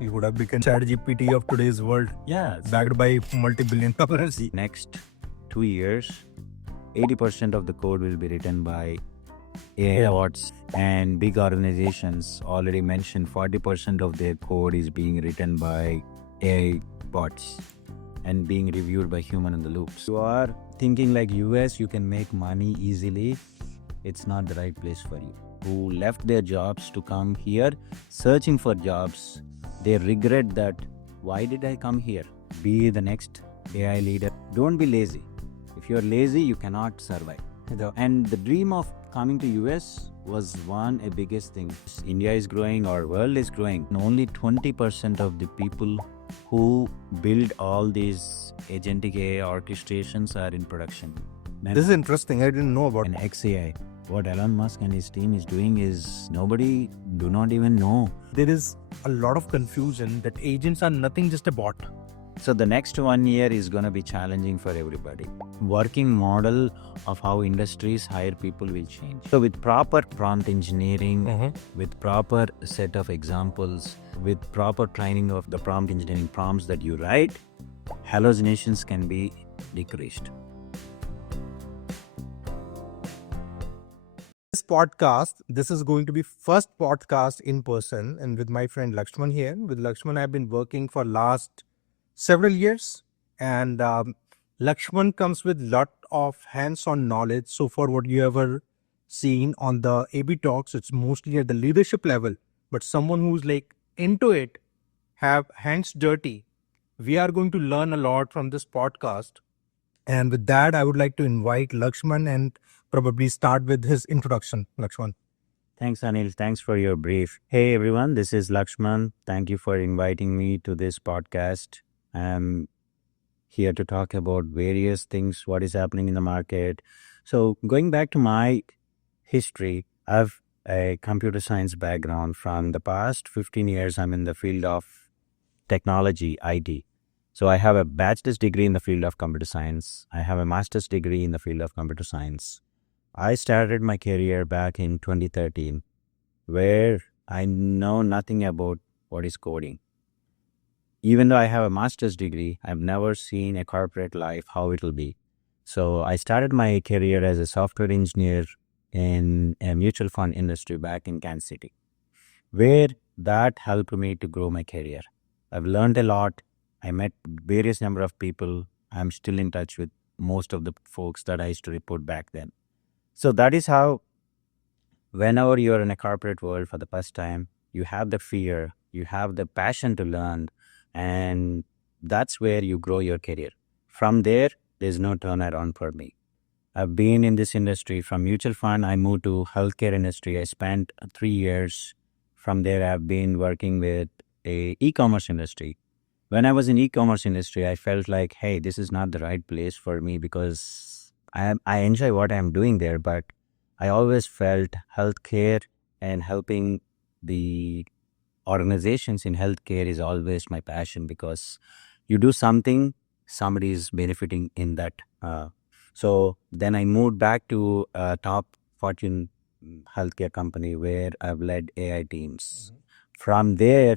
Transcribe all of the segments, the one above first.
You would have become ChatGPT of today's world, Yeah. backed by multi-billion dollars. Next 2 years, 80% of the code will be written by AI bots, and big organizations already mentioned 40% of their code is being written by AI bots and being reviewed by human in the loops. You are thinking like US, you can make money easily. It's not the right place for you. Who left their jobs to come here searching for jobs, they regret that, why did I come here? Be the next AI leader. Don't be lazy. If you're lazy, you cannot survive. And the dream of coming to US was a biggest thing. India is growing, our world is growing. And only 20% of the people who build all these agentic AI orchestrations are in production. This is interesting. I didn't know about an XAI. What Elon Musk and his team is doing is nobody do not even know. There is a lot of confusion that agents are nothing, just a bot. So the next 1 year is going to be challenging for everybody. Working model of how industries hire people will change. So with proper prompt engineering, with proper set of examples, with proper training of the prompt engineering prompts that you write, hallucinations can be decreased. This podcast, this is going to be first podcast in person, and with my friend Lakshman here. With Lakshman, I've been working for last several years, and Lakshman comes with lot of hands-on knowledge. So for what you ever seen on the AB talks, it's mostly at the leadership level, but someone who's like into it, have hands dirty. We are going to learn a lot from this podcast. And with that, I would like to invite Lakshman and probably start with his introduction. Lakshman. Thanks, Anil. Thanks for your brief. Hey, everyone. This is Lakshman. Thank you for inviting me to this podcast. I'm here to talk about various things, what is happening in the market. So going back to my history, I've a computer science background. From the past 15 years, I'm in the field of technology, IT. So I have a bachelor's degree in the field of computer science. I have a master's degree in the field of computer science. I started my career back in 2013, where I know nothing about what is coding. Even though I have a master's degree, I've never seen a corporate life, how it will be. So I started my career as a software engineer in a mutual fund industry back in Kansas City, where that helped me to grow my career. I've learned a lot. I met various number of people. I'm still in touch with most of the folks that I used to report back then. So that is how, whenever you're in a corporate world for the first time, you have the fear, you have the passion to learn, and that's where you grow your career. From there, there's no turnaround for me. I've been in this industry. From mutual fund, I moved to healthcare industry. I spent 3 years. From there, I've been working with a e-commerce industry. When I was in e-commerce industry, I felt like, hey, this is not the right place for me, because I enjoy what I'm doing there, but I always felt healthcare and helping the organizations in healthcare is always my passion, because you do something, somebody is benefiting in that. So then I moved back to a top Fortune healthcare company where I've led AI teams. From there,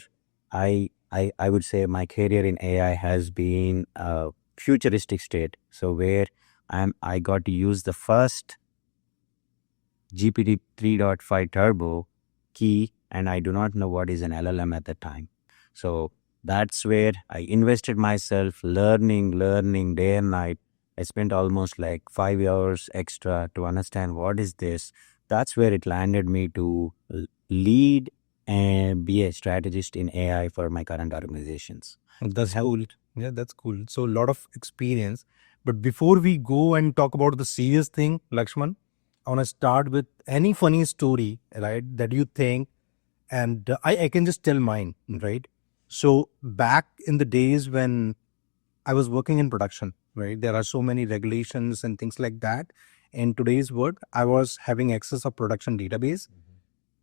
I would say my career in AI has been a futuristic state. So where I got to use the first GPT 3.5 Turbo key, and I do not know what is an LLM at the time. So that's where I invested myself, learning day and night. I spent almost like 5 hours extra to understand what is this. That's where it landed me to lead and be a strategist in AI for my current organizations. That's cool. Yeah, that's cool. So a lot of experience. But before we go and talk about the serious thing, Lakshman, I want to start with any funny story, right, that you think, and I can just tell mine, right? So back in the days when I was working in production, right, there are so many regulations and things like that. In today's world, I was having access of production database,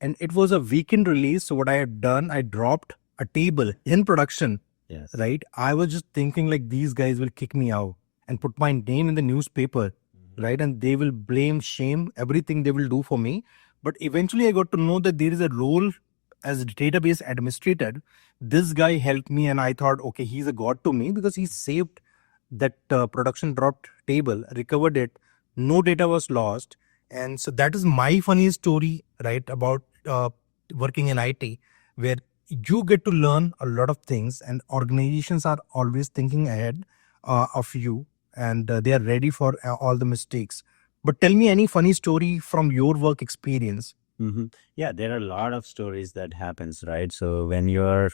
and it was a weekend release. So what I had done, I dropped a table in production. Yes. Right. I was just thinking like these guys will kick me out and put my name in the newspaper. Right. And they will blame, shame, everything they will do for me. But eventually I got to know that there is a role as a database administrator, this guy helped me, and I thought, okay, he's a god to me because he saved that production dropped table, recovered it, no data was lost. And so that is my funny story, right, about working in IT, where you get to learn a lot of things, and organizations are always thinking ahead of you, and they are ready for all the mistakes. But tell me any funny story from your work experience. Mm-hmm. Yeah, there are a lot of stories that happens, right? So when you're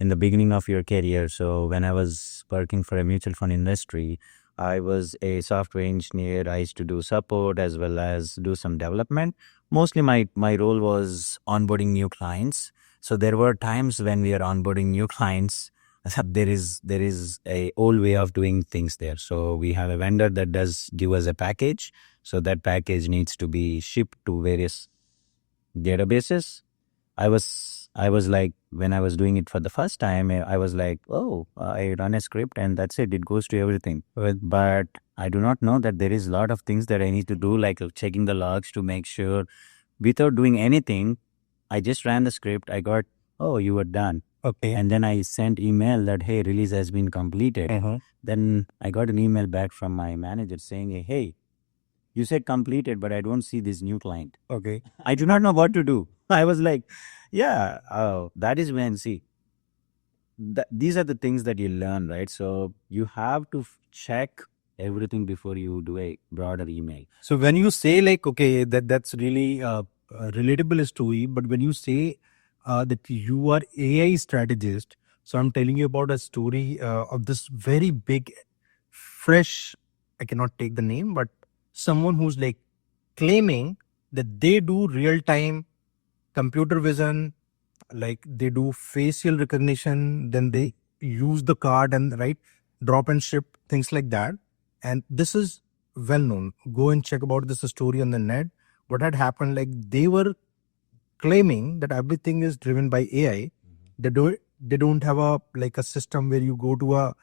in the beginning of your career, so when I was working for a mutual fund industry, I was a software engineer. I used to do support as well as do some development. Mostly my role was onboarding new clients. So there were times when we are onboarding new clients. There is a old way of doing things there. So we have a vendor that does give us a package. So that package needs to be shipped to various databases. I was like, when I was doing it for the first time, I was like, oh, I run a script and that's it. It goes to everything. But I do not know that there is a lot of things that I need to do, like checking the logs to make sure without doing anything. I just ran the script. I got, oh, you were done. Okay. And then I sent email that, hey, release has been completed. Then I got an email back from my manager saying, hey, you said completed, but I don't see this new client. Okay. I do not know what to do. I was like, yeah, that is when, see, these are the things that you learn, right? So you have to check everything before you do a broader email. So when you say like, okay, that's really a relatable story, but when you say that you are AI strategist, so I'm telling you about a story of this very big, fresh, I cannot take the name, but someone who's like claiming that they do real time computer vision, like they do facial recognition, then they use the card and right drop and ship things like that. And this is well known. Go and check about this story on the net. What had happened, like they were claiming that everything is driven by AI. They don't have a like a system where you go to a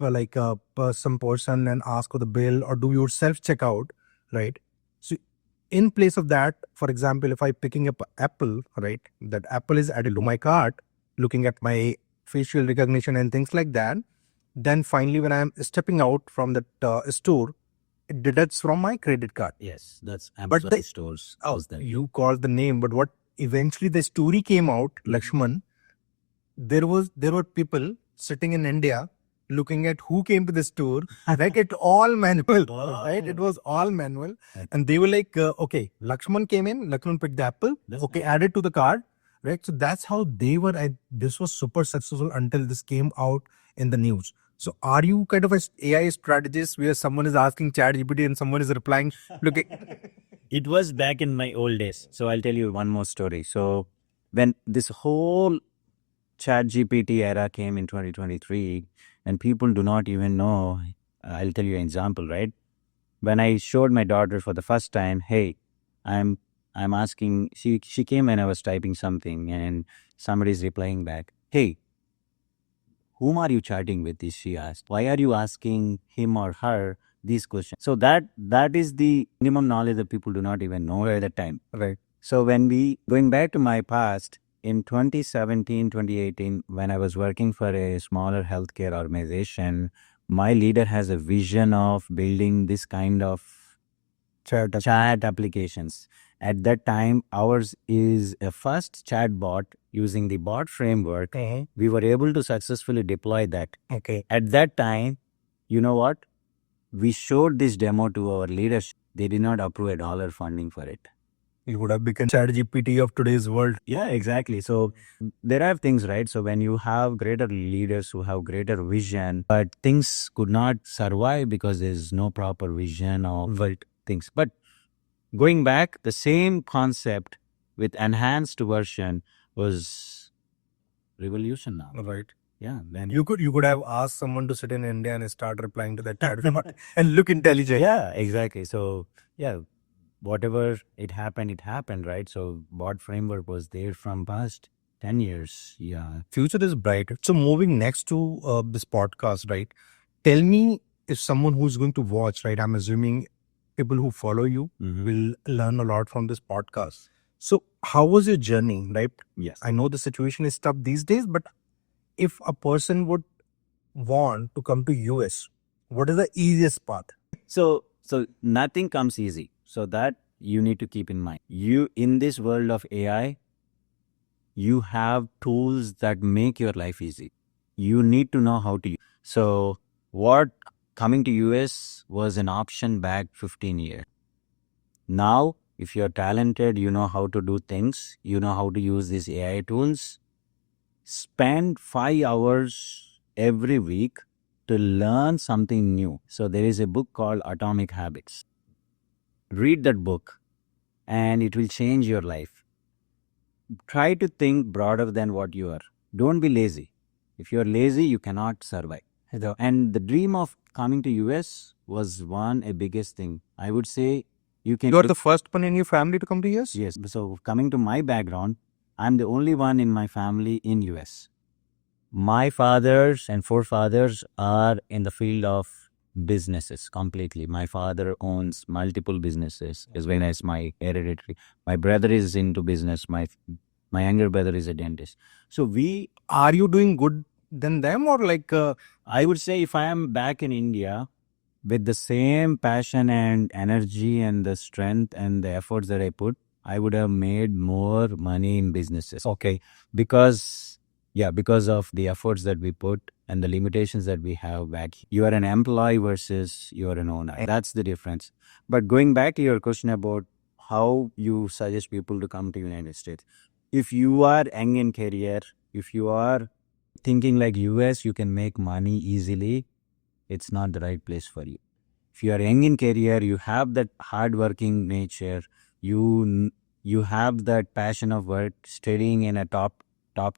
like a some person and ask for the bill or do your self checkout, right? So in place of that, for example, if I picking up Apple, right, that Apple is added to my cart, looking at my facial recognition and things like that. Then finally, when I'm stepping out from that store, it deducts from my credit card. Yes, that's But Amazon the stores. oh, Was that? you called the name, but what eventually the story came out, Lakshman, there were people sitting in India looking at who came to the store. Like it all manual, right? It was all manual, and they were like, okay, Lakshman came in, Lakshman picked the apple, okay, added to the card, right? So that's how they were. This was super successful until this came out in the news. So are you kind of a AI strategist where someone is asking Chat GPT and someone is replying, looking? It was back in my old days. So I'll tell you one more story. So when this whole Chat GPT era came in 2023, and people do not even know, I'll tell you an example, right? When I showed my daughter for the first time, hey, I'm I'm asking, she came when I was typing something and somebody's replying back, hey, whom are you chatting with? Is she asked. Why are you asking him or her these questions? So that is the minimum knowledge that people do not even know at the time. Right. So when we going back to my past in 2017, 2018, when I was working for a smaller healthcare organization, my leader has a vision of building this kind of chat applications. At that time, ours is a first chat bot using the bot framework. We were able to successfully deploy that. Okay. At that time, you know what? We showed this demo to our leadership. They did not approve $1 funding for it. You would have become Chat GPT of today's world. Yeah, exactly. So there are things, right? So when you have greater leaders who have greater vision, but things could not survive because there's no proper vision of things. But going back, the same concept with enhanced version was revolution now. Right. Yeah. Then You could have asked someone to sit in India and start replying to that chat bot and look intelligent. yeah, exactly. So yeah, whatever it happened, right? So bot framework was there from past 10 years. Yeah. Future is bright. So moving next to this podcast, right? Tell me if someone who's going to watch, right? I'm assuming people who follow you Mhm. will learn a lot from this podcast. So, how was your journey, right? Yes. I know the situation is tough these days, but if a person would want to come to US, what is the easiest path? So nothing comes easy. So that you need to keep in mind. You in this world of AI, you have tools that make your life easy. You need to know how to use. So what coming to US was an option back 15 years. Now, if you're talented, you know how to do things, you know how to use these AI tools, spend 5 hours every week to learn something new. So there is a book called Atomic Habits. Read that book and it will change your life. Try to think broader than what you are. Don't be lazy. If you're lazy, you cannot survive. And the dream of coming to US was a biggest thing. I would say you can. You are the first one in your family to come to US? Yes. So coming to my background, I'm the only one in my family in US. My fathers and forefathers are in the field of businesses completely. My father owns multiple businesses as well as my hereditary. My brother is into business. My younger brother is a dentist. So we, Are you doing good than them, or like I would say, if I am back in India with the same passion and energy and the strength and the efforts that I put, I would have made more money in businesses. okay? Because because of the efforts that we put and the limitations that we have back here. You are an employee versus you are an owner. That's the difference. But going back to your question about how you suggest people to come to United States, if you are young in career, if you are thinking like US, you can make money easily, it's not the right place for you. If you are young in career, you have that hardworking nature, you have that passion of work, studying in a top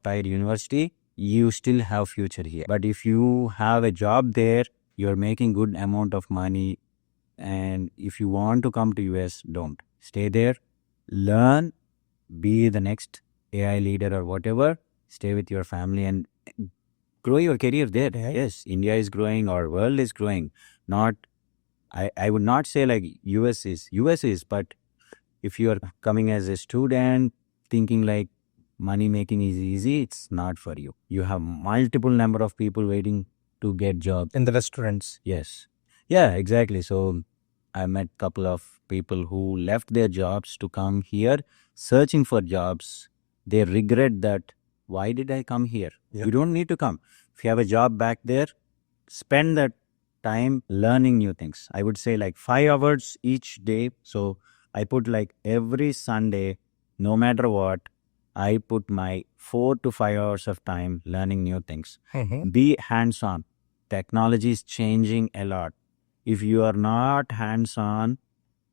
tier university, you still have future here. But if you have a job there, you're making good amount of money, and if you want to come to US, don't stay there, learn, be the next AI leader or whatever, stay with your family and grow your career there. Yes, India is growing, our world is growing. Not I would not say like US is, but if you are coming as a student thinking like money making is easy, it's not for you. You have multiple number of people waiting to get jobs. in the restaurants? Yes. Yeah, exactly. So I met couple of people who left their jobs to come here searching for jobs. They regret that, why did I come here? Yeah. You don't need to come. If you have a job back there, spend that time learning new things. I would say like 5 hours each day. So I put like every Sunday, no matter what, I put my 4 to 5 hours of time learning new things. Mhm. Be hands on. Technology is changing a lot. If you are not hands on,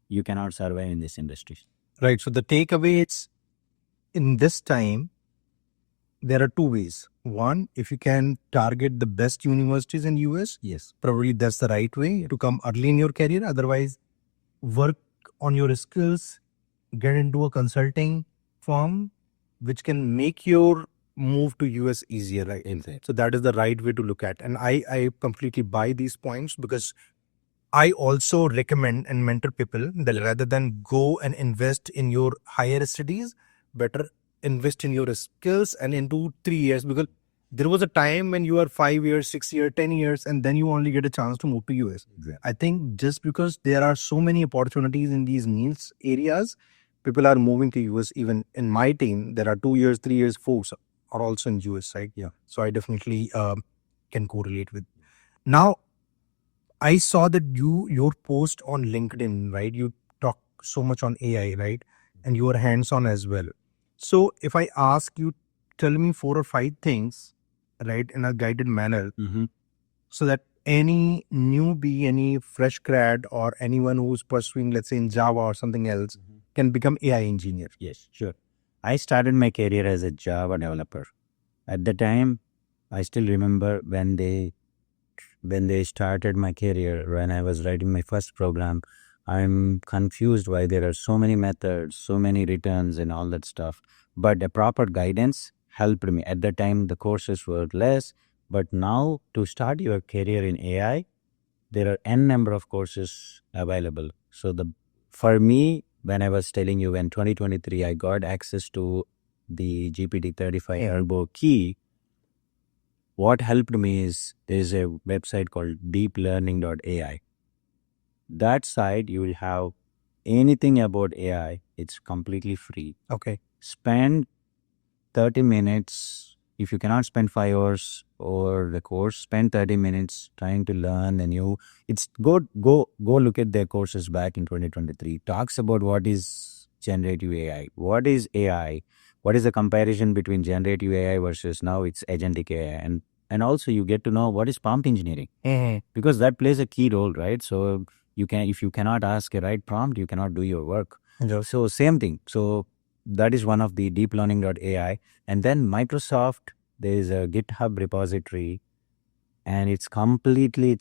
you cannot survive in this industry. Right. So the takeaway is, in this time, there are two ways. One, if you can target the best universities in US, Yes. probably that's the right way to come early in your career. Otherwise, work on your skills, get into a consulting firm, which can make your move to US easier, right? Exactly. So that is the right way to look at. And I completely buy these points, because I also recommend and mentor people that rather than go and invest in your higher studies, better invest in your skills and in 2 3 years, because there was a time when you are 5 years, 6 years, 10 years, and then you only get a chance to move to US. Exactly. I think just because there are so many opportunities in these niche areas, people are moving to US. Even in my team, there are 2 years, 3 years folks are also in US, right? Yeah. So I definitely can correlate with. Now, I saw that your post on LinkedIn, right? You talk so much on AI, right? And you are hands on as well. So if I ask you, tell me 4 or 5 things, right, in a guided manner, Mm-hmm. so that any newbie, any fresh grad, or anyone who's pursuing, let's say, in Java or something else, can become AI engineer. Yes, sure. I started my career as a Java developer. At the time, I still remember when they started my career, when I was writing my first program, I'm confused why there are so many methods, so many returns and all that stuff. But a proper guidance helped me. At the time, the courses were less, but now to start your career in AI, there are n number of courses available. So for me, when I was telling you, in 2023, I got access to the GPT-35 Turbo key. What helped me is there's a website called deeplearning.ai. That site, you will have anything about AI. It's completely free. Okay. Spend 30 minutes. If you cannot spend 5 hours over the course, spend 30 minutes trying to learn the new. It's go look at their courses back in 2023. Talks about what is generative AI. What is AI? What is the comparison between generative AI versus now it's agentic AI? And also you get to know what is prompt engineering, because that plays a key role, right? So if you cannot ask a right prompt, you cannot do your work. Yes. So same thing. So that is one of the deeplearning.ai. And then Microsoft, there is a GitHub repository, and it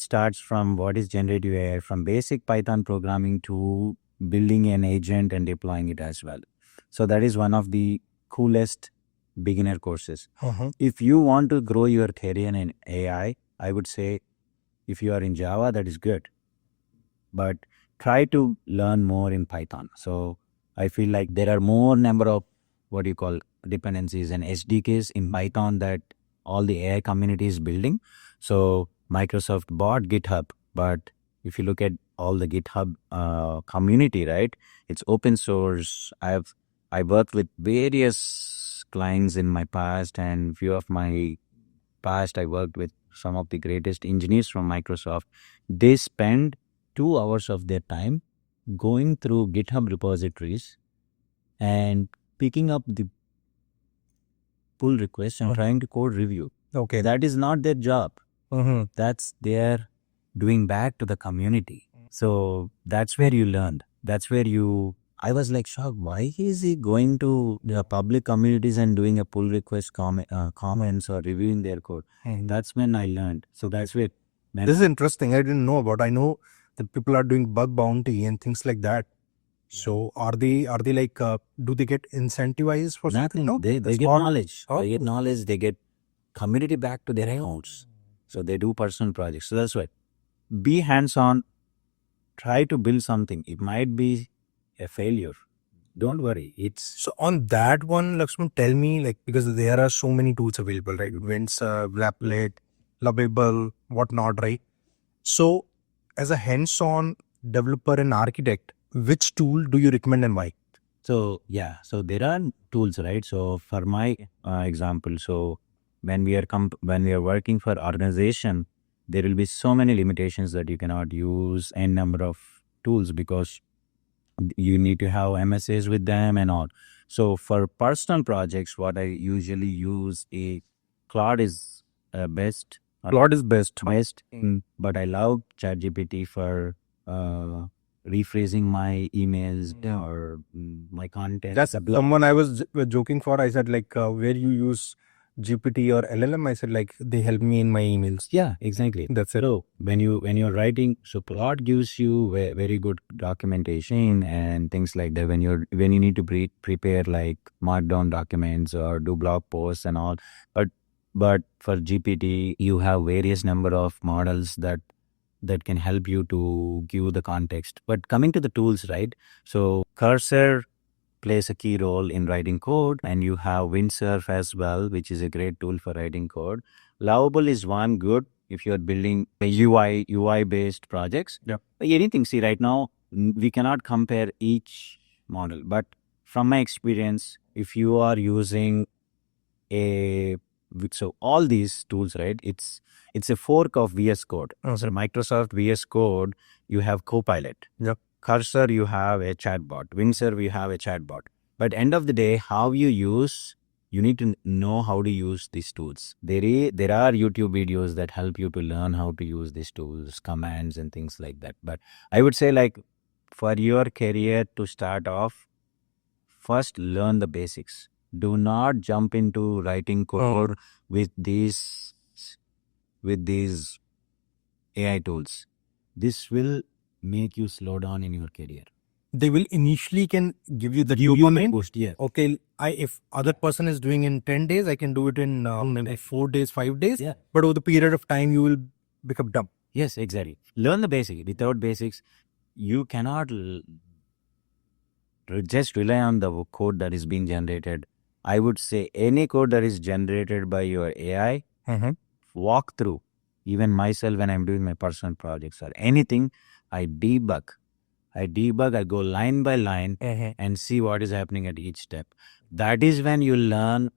starts from what is generative AI, from basic Python programming to building an agent and deploying it as well. So that is one of the coolest beginner courses. If you want to grow your career in AI, I would say if you are in Java, that is good, but try to learn more in Python. So I feel like there are more number of what you call dependencies and SDKs in Python that all the AI community is building. So Microsoft bought GitHub, but if you look at all the GitHub community, right, it's open source. I worked with various clients in my past, and few of my past I worked with some of the greatest engineers from Microsoft. They spend 2 hours of their time going through GitHub repositories and picking up the pull requests and trying to code review. Okay. That is not their job. That's their doing back to the community. So that's where you learned. That's where I was like shocked. Why is he going to the public communities and doing a pull request comments or reviewing their code? That's when I learned. So that's where. This is interesting. I didn't know about. I know that people are doing bug bounty and things like that. So are they like do they get incentivized for something? Nothing. No, They that's get all. knowledge. Oh. They get knowledge. They get community back to their accounts. So they do personal projects. So that's why. Be hands-on. Try to build something. It might be a failure. Don't worry. It's So on that one, Lakshman, tell me, like, because there are so many tools available, right? Winds, Laplet, Lovable, whatnot, right? So as a hands-on developer and architect, which tool do you recommend and why? so yeah. So there are tools, right? So for my example, so when we are working for organization, there will be so many limitations that you cannot use n number of tools because you need to have MSAs with them and all. So for personal projects, what I usually use is Claude is best. Claude is best. But I love ChatGPT for rephrasing my emails or my content. That's someone I was joking for. I said like where you use GPT or LLM. I said like they help me in my emails. Yeah, exactly. That's it. So when you're writing, so Claude gives you very good documentation and things like that. When you need to prepare like markdown documents or do blog posts and all, but for GPT, you have various number of models that can help you to give the context. But coming to the tools, right? So Cursor plays a key role in writing code, and you have Windsurf as well, which is a great tool for writing code. Lovable is one good if you're building a UI based projects. Yeah. Anything. See, right now we cannot compare each model, but from my experience, if you are using so all these tools, right? It's a fork of VS Code. So Microsoft VS Code, you have Copilot. Yep. Cursor, you have a chatbot. Windsurf, you have a chatbot. But end of the day, how you need to know how to use these tools. There are YouTube videos that help you to learn how to use these tools, commands and things like that. But I would say like for your career to start off, first learn the basics. Do not jump into writing code with these AI tools. This will make you slow down in your career. They will initially can give you the You dopamine. boost, yeah. Okay, if other person is doing in 10 days, I can do it in maybe 4 days, 5 days. Yeah. But over the period of time, you will become dumb. Yes, exactly. Learn the basics. Without basics, you cannot just rely on the code that is being generated. I would say any code that is generated by your AI, walk through. Even myself, when I'm doing my personal projects or anything, I debug. I go line by line and see what is happening at each step. That is when you learn.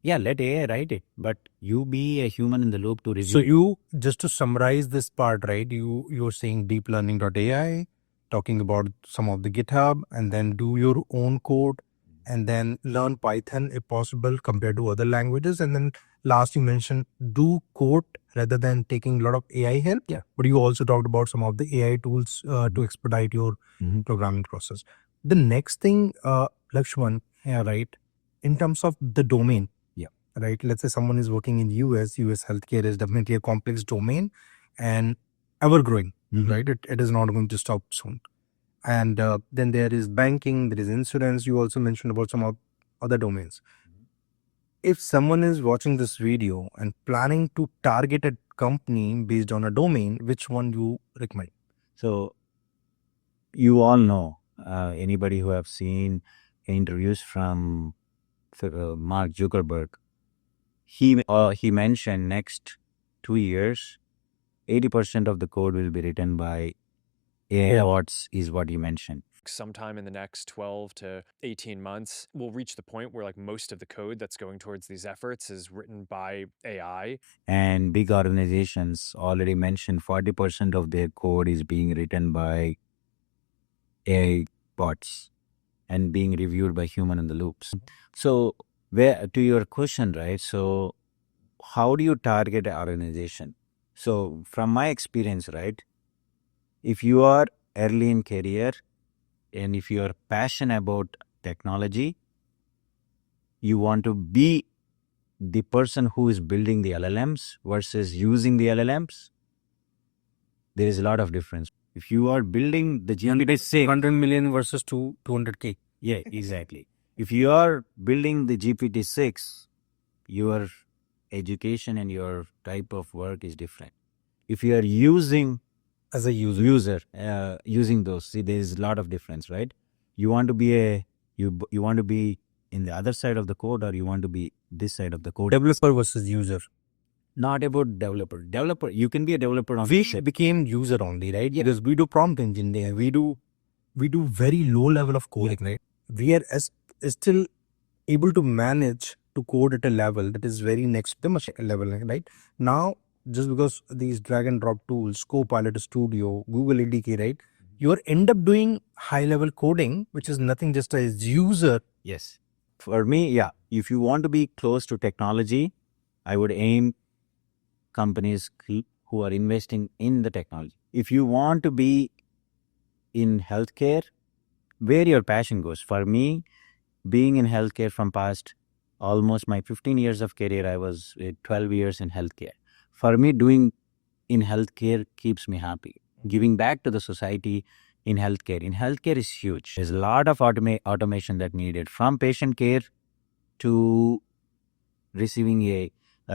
Yeah, let AI write it, but you be a human in the loop to So review. you, just to summarize this part, right? You're saying deep learning.ai, talking about some of the GitHub, and then do your own code, and then learn Python if possible compared to other languages, and then last you mentioned do code rather than taking a lot of AI help. Yeah. But you also talked about some of the AI tools to expedite your programming process. The next thing, Lakshman, yeah, right, in terms of the domain, right? Let's say someone is working in US healthcare is definitely a complex domain and ever growing, right? It is not going to stop soon. And then there is banking, there is insurance. You also mentioned about some of other domains. If someone is watching this video and planning to target a company based on a domain, which one you recommend? So you all know, anybody who have seen interviews from Mark Zuckerberg, he mentioned next 2 years, 80% of the code will be written by AI bots, is what he mentioned. Sometime in the next 12 to 18 months, we'll reach the point where like most of the code that's going towards these efforts is written by AI. And big organizations already mentioned 40% of their code is being written by AI bots and being reviewed by human in the loops. So, where to your question, right? So, how do you target an organization? So, from my experience, right, if you are early in career and if you are passionate about technology, you want to be the person who is building the LLMs versus using the LLMs, there is a lot of difference. If you are building the GPT-6, 100 million versus 200K. yeah, exactly. If you are building the GPT-6, your education and your type of work is different. If you are using As a user. using those, see, there is a lot of difference, right? You want to be you want to be in the other side of the code, or you want to be this side of the code. Developer versus user. Not about developer. Developer, you can be a developer on We ship. became user only, right? Because we do prompt engineering, we do very low level of coding, right? We are still able to manage to code at a level that is very next to the machine level, right? Now, just because these drag and drop tools, Copilot Studio, Google ADK, right? You are end up doing high level coding, which is nothing just as user. Yes. For me, yeah. If you want to be close to technology, I would aim companies who are investing in the technology. If you want to be in healthcare, where your passion goes. For me, being in healthcare from past almost my 15 years of career, I was 12 years in healthcare. For me, doing in healthcare keeps me happy. Giving back to the society in healthcare is huge. There's a lot of automation that needed, from patient care to receiving a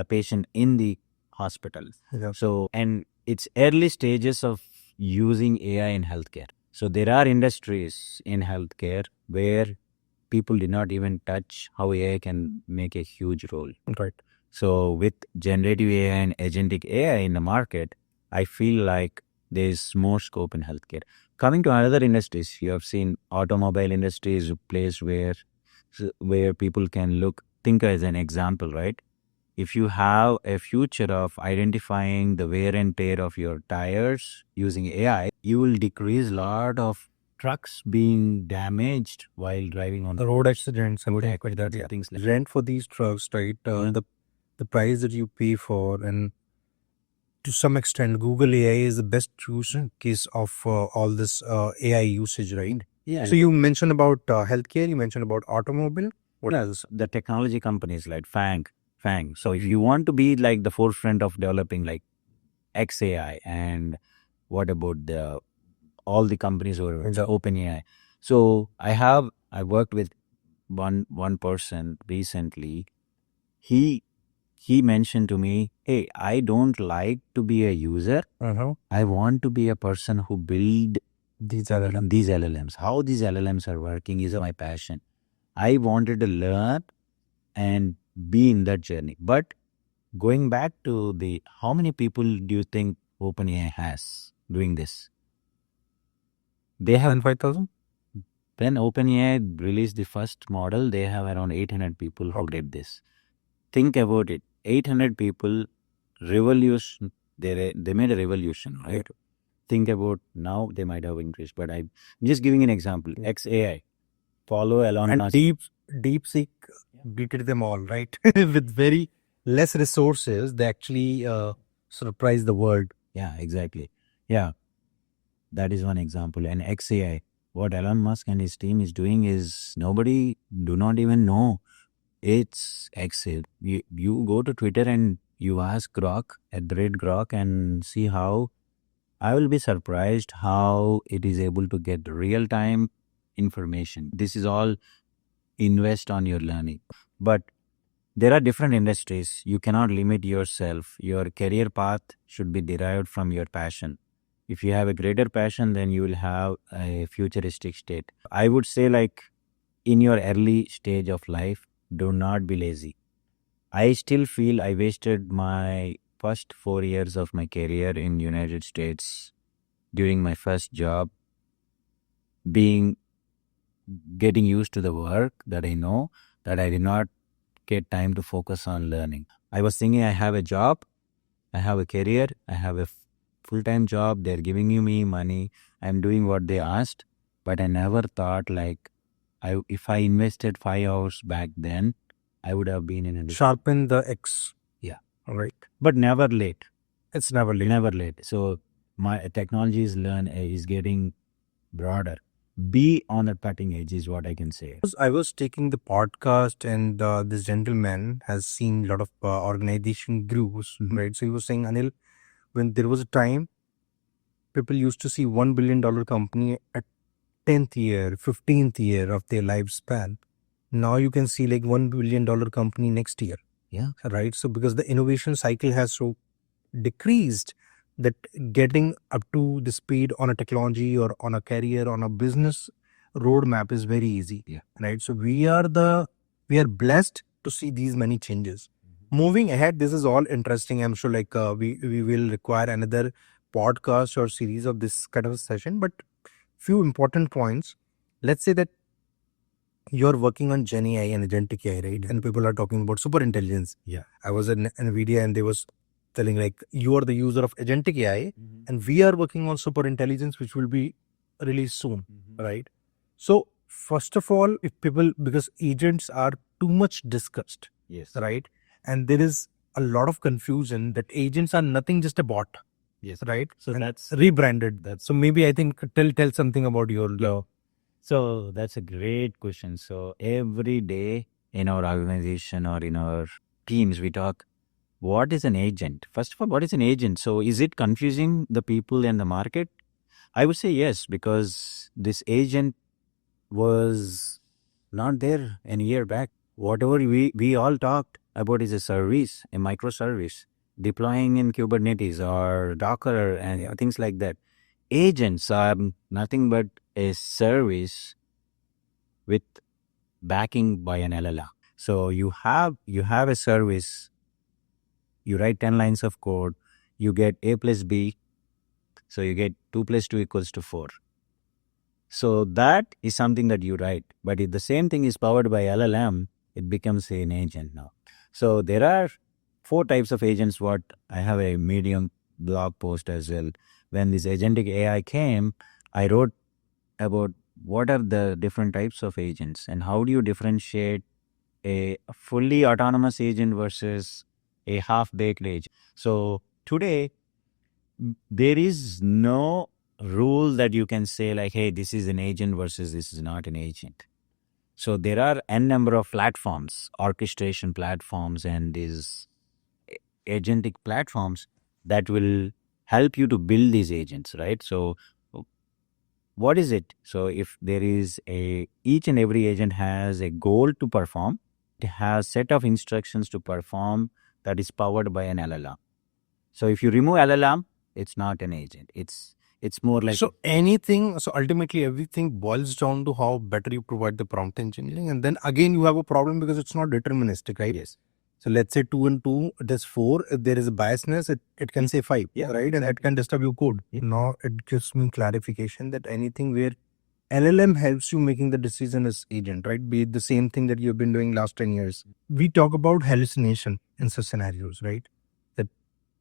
patient in the hospital. Yeah. So, and it's early stages of using AI in healthcare. So there are industries in healthcare where people did not even touch how AI can make a huge role. Right. So with generative AI and agentic AI in the market, I feel like there's more scope in healthcare. Coming to another industries, you have seen automobile industry is a place where people can think as an example, right? If you have a future of identifying the wear and tear of your tires using AI, you will decrease a lot of trucks being damaged while driving on The road accidents and things like that. accidents, Yeah. things like Rent for these trucks, right? The price that you pay for, and to some extent, Google AI is the best use case of all this AI usage, right? yeah. So you mentioned about healthcare, you mentioned about automobile. What else? The technology companies like Fang. So if you want to be like the forefront of developing like XAI, and what about all the companies who are OpenAI? So I worked with one person recently. He mentioned to me, "Hey, I don't like to be a user. Uh-huh. I want to be a person who build These are these LLMs. How these LLMs are working is my passion. I wanted to learn and be in that journey. But going back to the how many people do you think OpenAI has doing this? They have 5,000. when OpenAI released the first model, they have around 800 people who did this. Think about it. 800 people, revolution. They made a revolution, right? Think about now they might have increased, but I'm just giving an example. XAI, follow Elon And Musk. DeepSeek beated them all, right? With very less resources, they actually surprised the world. Yeah, exactly. Yeah, that is one example. And XAI, what Elon Musk and his team is doing is nobody do not even know. It's XAI. You go to Twitter and you ask Grok at the rate Grok and see how I will be surprised how it is able to get real time information. This is all invest on your learning. But there are different industries. You cannot limit yourself. Your career path should be derived from your passion. If you have a greater passion, then you will have a futuristic state. I would say, like, in your early stage of life, do not be lazy. I still feel I wasted my first 4 years of my career in United States during my first job, being getting used to the work that I know, that I did not get time to focus on learning. I was thinking I have a job, I have a career, I have a full-time job, they're giving me money, I'm doing what they asked, but I never thought like if I invested 5 hours back then, I would have been in a Sharpen the X. Yeah. All right. But never late. It's never late. Never late. So my technology is getting broader. Be on a cutting edge is what I can say. I was taking the podcast, and this gentleman has seen a lot of organization groups, right? So he was saying, Anil, when there was a time, people used to see $1 billion company at 10th year, 15th year of their lifespan. Now you can see like $1 billion company next year. Yeah. Right. So because the innovation cycle has so decreased, that getting up to the speed on a technology or on a career, on a business roadmap is very easy. Yeah. Right. So we are blessed to see these many changes. Moving ahead, this is all interesting. I'm sure like we will require another podcast or series of this kind of a session, but few important points. Let's say that you're working on Gen AI and agentic AI, right? And people are talking about super intelligence. Yeah. I was in NVIDIA and they was telling like, you are the user of agentic AI and we are working on super intelligence, which will be released soon, right? So first of all, if people, because agents are too much discussed, Yes. right? And there is a lot of confusion that agents are nothing, just a bot. Yes. Right. So And that's rebranded that. So maybe I think tell something about your So that's a great question. So every day in our organization or in our teams, we talk, what is an agent? First of all, what is an agent? So is it confusing the people in the market? I would say yes, because this agent was not there a year back. Whatever we all talked about is a service, a microservice, deploying in Kubernetes or Docker and things like that. Agents are nothing but a service with backing by an LLM. So you have a service, you write 10 lines of code, you get A plus B, so you get 2 plus 2 equals to 4. So that is something that you write. But if the same thing is powered by LLM, it becomes an agent now. So there are 4 types of agents. What I have a Medium blog post as well. When this agentic AI came, I wrote about what are the different types of agents and how do you differentiate a fully autonomous agent versus a half-baked agent. So today, there is no rule that you can say like, hey, this is an agent versus this is not an agent. So there are n number of platforms, orchestration platforms, and these agentic platforms that will help you to build these agents, right? So what is it? So if there is each and every agent has a goal to perform, it has set of instructions to perform that is powered by an LLM. So if you remove LLM, it's not an agent. It's more like so ultimately everything boils down to how better you provide the prompt engineering. And then again, you have a problem because it's not deterministic, right? yes, So let's say 2 and 2, there's 4. If there is a biasness, it can say 5, Yeah, right? And that can disturb your code. Yeah. Now it gives me clarification that anything where LLM helps you making the decision as agent, right? Be it the same thing that you've been doing last 10 years. We talk about hallucination in such scenarios, right? That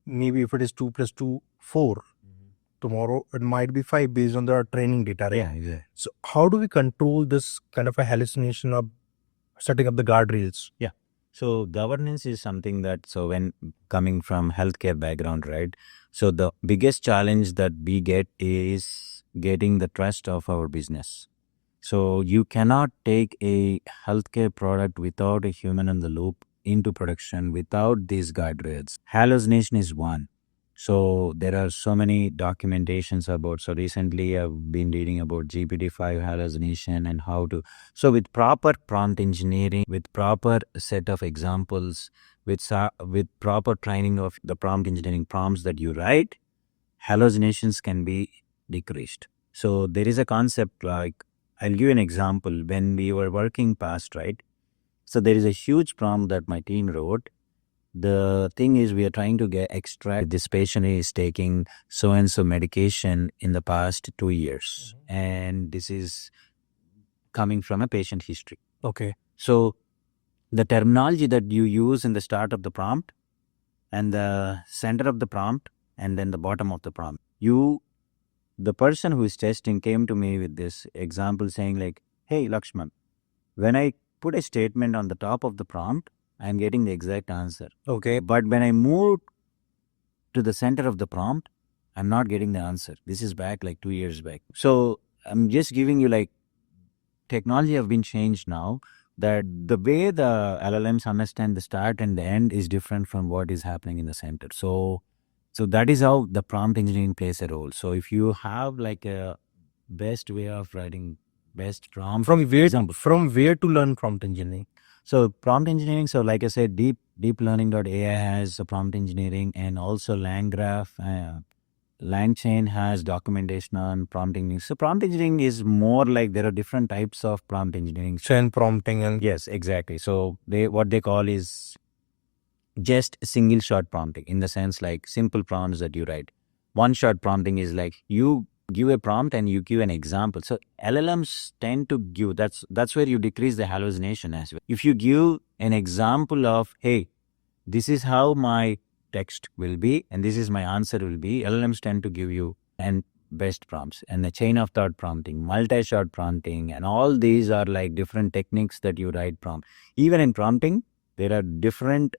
maybe if it is 2 plus 2, 4, tomorrow it might be 5 based on the training data, right? yeah, exactly. So how do we control this kind of a hallucination of setting up the guardrails? So governance is something that, so when coming from healthcare background, right? So the biggest challenge that we get is getting the trust of our business. So you cannot take a healthcare product without a human in the loop into production without these guardrails. Hallucination is one. So there are so many documentations about. So recently I've been reading about GPT-5 hallucination and how to. So with proper prompt engineering, with proper set of examples, with proper training of the prompt engineering prompts that you write, hallucinations can be decreased. So there is a concept like, I'll give you an example. When we were working past, right? So there is a huge prompt that my team wrote. The thing is, we are trying to get extract. This patient is taking so and so medication in the past 2 years, and this is coming from a patient history. Okay. So the terminology that you use in the start of the prompt, and the center of the prompt, and then the bottom of the prompt, the person who is testing came to me with this example saying like, hey, Lakshman, when I put a statement on the top of the prompt, I'm getting the exact answer. Okay. But when I move to the center of the prompt, I'm not getting the answer. This is back like 2 years back. So I'm just giving you like, technology have been changed now, that the way the LLMs understand the start and the end is different from what is happening in the center. So that is how the prompt engineering plays a role. So if you have like a best way of writing best prompt, From where to learn prompt engineering? so prompt engineering, so like I said, deep learning.ai has a prompt engineering, and also LangGraph, LangChain has documentation on prompt engineering. So prompt engineering is more like there are different types of prompt engineering. Chain prompting and Yes, exactly. So what they call is just single shot prompting, in the sense like simple prompts that you write. One shot prompting is like you give a prompt and you give an example. So LLMs tend to give, that's where you decrease the hallucination as well. If you give an example of, hey, this is how my text will be and this is my answer will be, LLMs tend to give you and best prompts, and the chain of thought prompting, multi-shot prompting, and all these are like different techniques that you write prompt. Even in prompting, there are different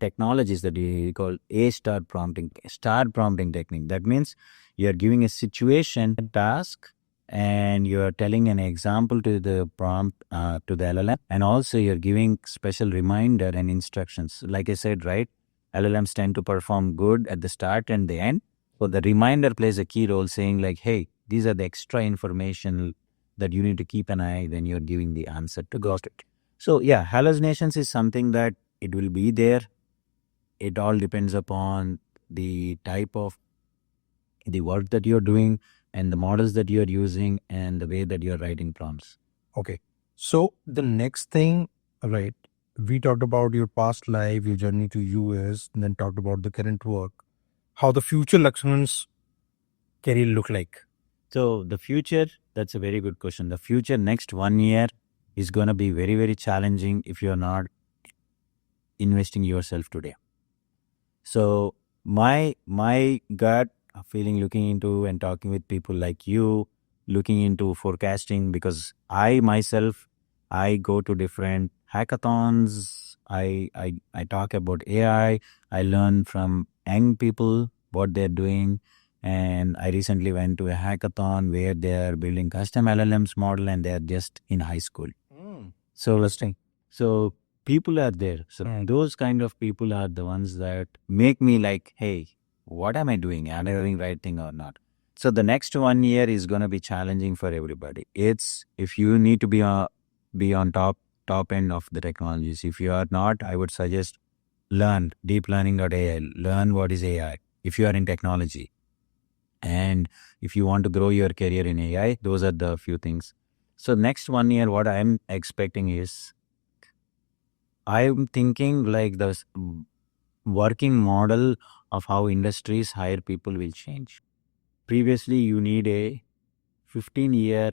technologies that we call star prompting technique. That means you're giving a situation, a task, and you're telling an example to the prompt, to the LLM, and also you're giving special reminder and instructions. Like I said, right, LLMs tend to perform good at the start and the end. So the reminder plays a key role, saying like, hey, these are the extra information that you need to keep an eye when you're giving the answer to Got it. So yeah, hallucinations is something that it will be there. It all depends upon the type of the work that you're doing and the models that you're using and the way that you're writing prompts. Okay. So the next thing, right? We talked about your past life, your journey to US, and then talked about the current work. How the future Lakshman's career look like? So the future, that's a very good question. The future next 1 year is going to be very, very challenging if you're not investing yourself today. So my gut feeling, looking into and talking with people like you, looking into forecasting, because I myself, I go to different hackathons. I talk about AI. I learn from young people what they're doing. And I recently went to a hackathon where they're building custom LLMs model and they're just in high school. So Interesting. so people are there. So those kind of people are the ones that make me like, hey, what am I doing? Am I doing right thing or not? So the next 1 year is going to be challenging for everybody. It's, if you need to be on top end of the technologies. If you are not, I would suggest learn deep learning.ai. Learn what is AI if you are in technology. And if you want to grow your career in AI, those are the few things. So next 1 year, what I'm expecting is, I'm thinking like the working model of how industries hire people will change. Previously, you need a 15-year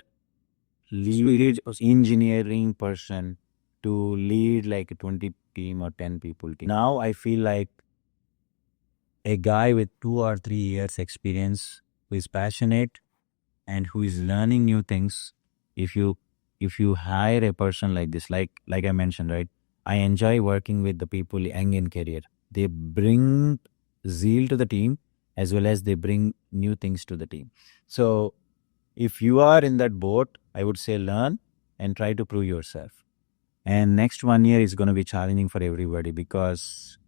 lead engineering person to lead like a 20 team or 10 people team. Now I feel like a guy with 2 or 3 years experience who is passionate and who is learning new things. If you hire a person like this, like I mentioned, right, I enjoy working with the people young in career. They bring zeal to the team, as well as they bring new things to the team. So if you are in that boat, I would say learn and try to prove yourself. And next 1 year is going to be challenging for everybody, because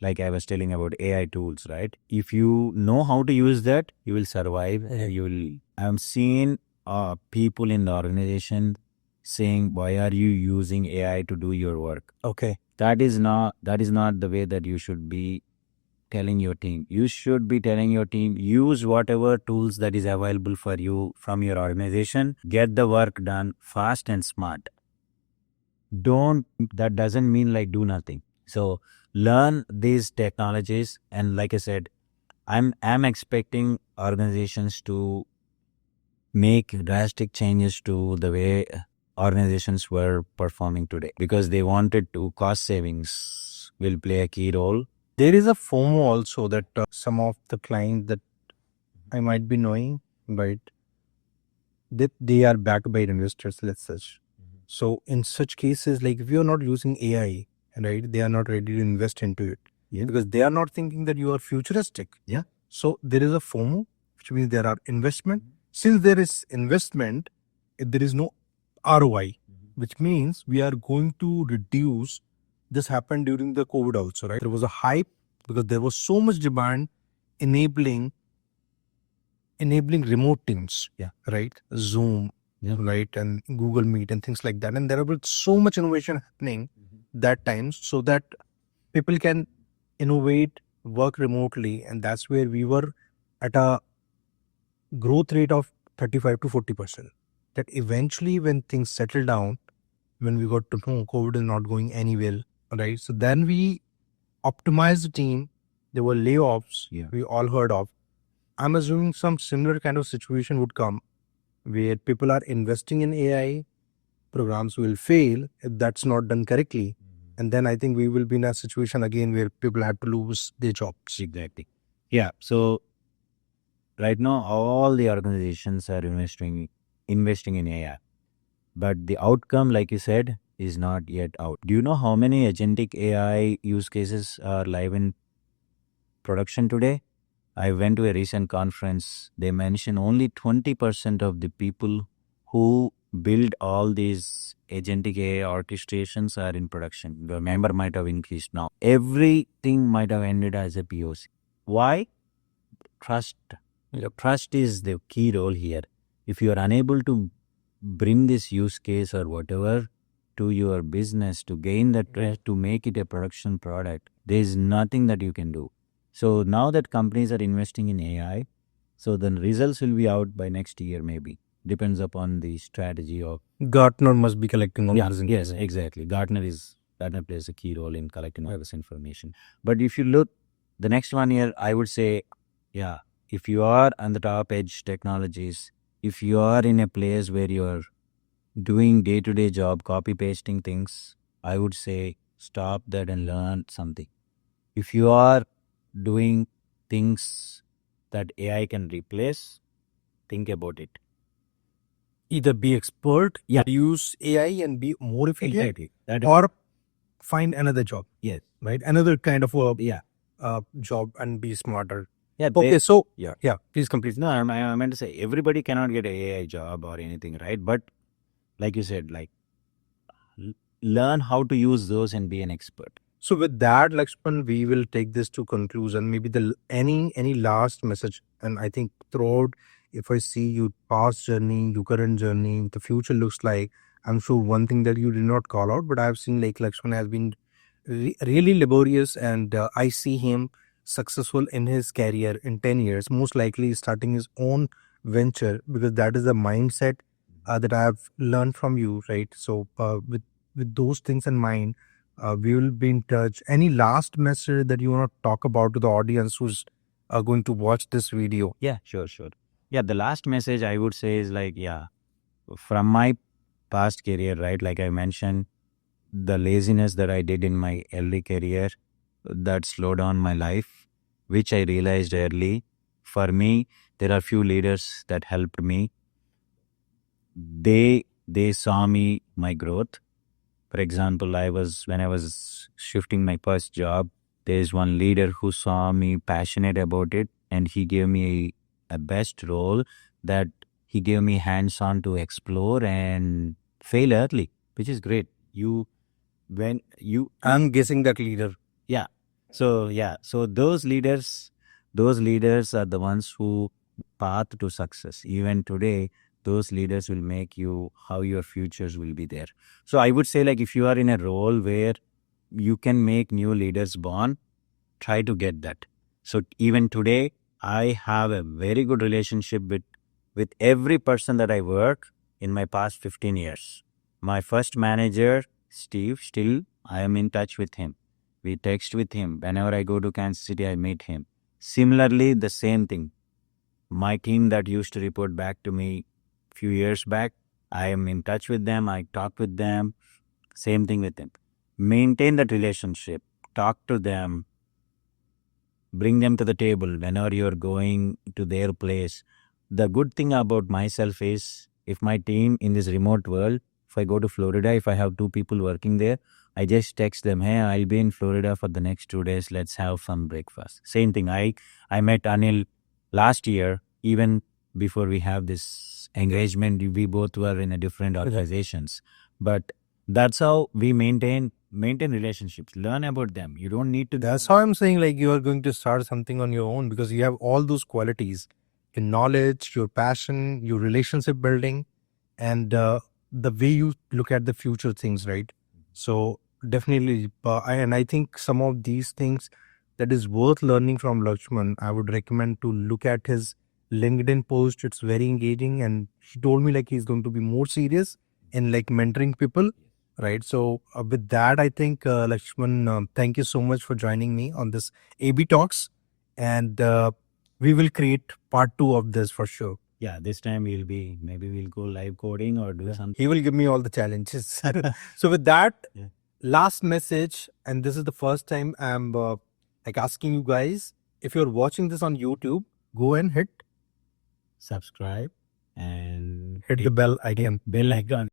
like I was telling about AI tools, right? If you know how to use that, you will survive. You will. I'm seeing people in the organization saying, "Why are you using AI to do your work?" Okay. That is not the way that you should be telling your team. You should be telling your team, use whatever tools that is available for you from your organization. Get the work done fast and smart. Don't. That doesn't mean like do nothing. So learn these technologies, and like I said, I'm expecting organizations to make drastic changes to the way organizations were performing today, because they wanted to cost savings will play a key role. There is a FOMO also that some of the clients that I might be knowing, right, that they are backed by investors, let's such. So in such cases, like if you're not using AI, right, they are not ready to invest into it. Yeah. Because they are not thinking that you are futuristic. Yeah. So there is a FOMO, which means there are investment. Since there is investment, there is no ROI, which means we are going to reduce. This happened during the COVID also, right? There was a hype because there was so much demand enabling remote teams. Yeah. Right. Zoom. Yeah. Right. And Google Meet and things like that. And there was so much innovation happening that times, so that people can innovate, work remotely. And that's where we were at a growth rate of 35 to 40%. That eventually when things settle down, when we got to know COVID is not going anywhere, right? So then we optimized the team. There were layoffs. Yeah. We all heard of. I'm assuming some similar kind of situation would come where people are investing in AI, programs will fail if that's not done correctly. And then I think we will be in a situation again where people have to lose their jobs. Exactly. Yeah. So right now, all the organizations are investing in AI, but the outcome, like you said, is not yet out. Do you know how many agentic AI use cases are live in production today? I went to a recent conference. They mentioned only 20% of the people who build all these agentic AI orchestrations are in production. The number might have increased now. Everything might have ended as a POC. Why? Trust. Trust is the key role here. If you are unable to bring this use case or whatever to your business to gain the trust, to make it a production product, there is nothing that you can do. So now that companies are investing in AI, so the results will be out by next year maybe. Depends upon the strategy of Gartner must be collecting all yeah, this yes, information. exactly. Gartner plays a key role in collecting all this information. But if you look the next 1 year, I would say, yeah, if you are on the top edge technologies, if you are in a place where you're doing day-to-day job, copy pasting things, I would say stop that and learn something. If you are doing things that AI can replace, think about it. Either be expert, Yeah. use AI and be more efficient, Exactly. That or find another job. yes. Right, another kind of a Yeah. job and be smarter. Yeah. Okay, so yeah. yeah, please complete. No, I meant to say everybody cannot get an AI job or anything, right? But like you said, like learn how to use those and be an expert. So with that, Lakshman, we will take this to conclusion. Maybe any last message. And I think throughout, if I see your past journey, your current journey, the future looks like, I'm sure one thing that you did not call out, but I've seen like Lakshman has been really laborious, and I see him successful in his career in 10 years, most likely he's starting his own venture, because that is the mindset that I have learned from you, right? So with those things in mind, we will be in touch. Any last message that you want to talk about to the audience who's going to watch this video? Yeah, sure, sure. Yeah, the last message I would say is like, yeah, from my past career, right? Like I mentioned, the laziness that I did in my early career that slowed down my life, which I realized early. For me, there are few leaders that helped me. They saw me my growth. For example, when I was shifting my first job, there's one leader who saw me passionate about it, and he gave me a best role that he gave me hands on to explore and fail early, which is great. You when you I'm guessing that leader. Yeah. So those leaders are the ones who path to success. Even today, those leaders will make you how your futures will be there. So I would say, like, if you are in a role where you can make new leaders born, try to get that. So even today, I have a very good relationship with every person that I work in my past 15 years. My first manager, Steve, still I am in touch with him. We text with him. Whenever I go to Kansas City, I meet him. Similarly, the same thing. My team that used to report back to me few years back, I am in touch with them. I talk with them. Same thing with them. Maintain that relationship. Talk to them, bring them to the table whenever you're going to their place. The good thing about myself is, if my team in this remote world, if I go to Florida, if I have two people working there, I just text them, hey, I'll be in Florida for the next 2 days. Let's have some breakfast. Same thing. I met Anil last year, even before we have this engagement. We both were in a different organizations. But that's how we maintain relationships. Learn about them. You don't need to. That's how I'm saying, like, you are going to start something on your own because you have all those qualities, your knowledge, your passion, your relationship building, and the way you look at the future things, right? So definitely, and I think some of these things that is worth learning from Lakshman, I would recommend to look at his LinkedIn post. It's very engaging, and he told me like he's going to be more serious in like mentoring people, right? So with that, I think Lakshman, thank you so much for joining me on this AB Talks, and we will create part 2 of this for sure. Yeah, this time maybe we'll go live coding or do something. He will give me all the challenges. So with that, Yeah. last message, and this is the first time I'm like asking you guys, if you're watching this on YouTube, go and hit Subscribe and the bell icon. bell icon.